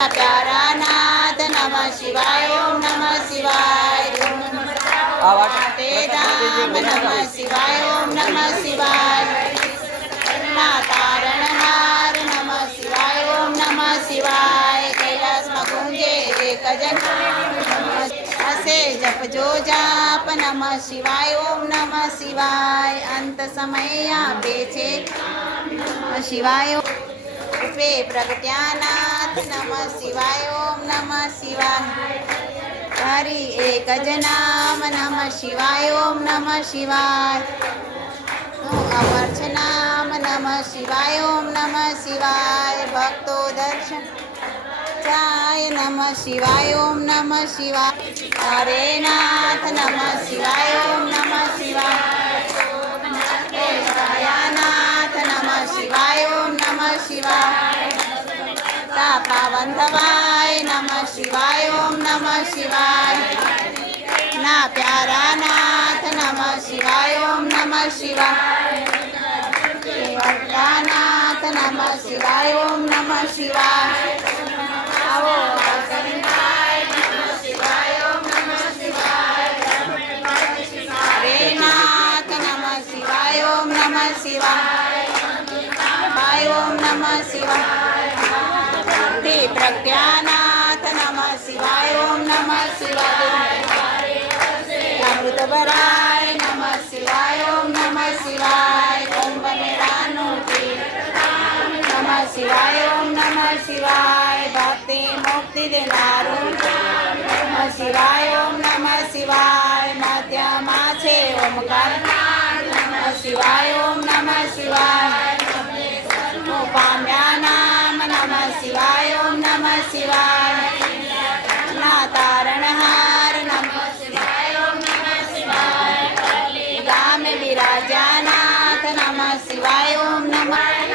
प्यारा नाथ नमः शिवाय ओम नमः शिवाय माते धाम नमः शिवाय ओम नमः शिवाय तारणहार नमः शिवाय ओम नमः शिवाय कैलास मकुंजे एक जन असे जप जो जाप नमः शिवाय ओम नमः शिवाय अंत समय आपे छे शिवाय रूपे प्रगट्यानाथ नमः शिवाय ओम नमः शिवाय हरि एक ज नाम नमः शिवाय ओम नमः शिवाय अमर्ष नाम नमः शिवाय ओम नमः शिवाय भक्तो दर्शन चाय नमः शिवाय ओम नमः शिवाय हरे नाथ नमः शिवाय ओम नमः शिवाय नाथ नमः शिवाय ओम नमः शिवाय पावन भवाय नमः शिवाय ओम नमः शिवाय ना प्यारा नाथ नमः शिवाय ओम नमः शिवाय नाथ नमः शिवाय ओम नमः शिवाय आवो नमः शिवाय ओम नमः शिवाय हरे नाथ नमः शिवाय ओम नमः शिवाय ओम नमः शिवाय प्रज्ञानाथ नमः शिवाय ओम नमः शिवाय अमृत बराय नमः शिवाय ओम नमः शिवाय ओम बनेरानुति नमः शिवाय ओम नमः शिवाय भक्ति मुक्ति देनारू नमः शिवाय ओम नमः शिवाय मध्यमा छे ओमकार नमः शिवाय ओम नमः शिवाय पाम्या नाम नमः शिवाय ओम नमः शिवाय तारणहार नमः शिवाय ओम नमः शिवाय गाम विराजा नाथ नमः शिवाय ओम नमः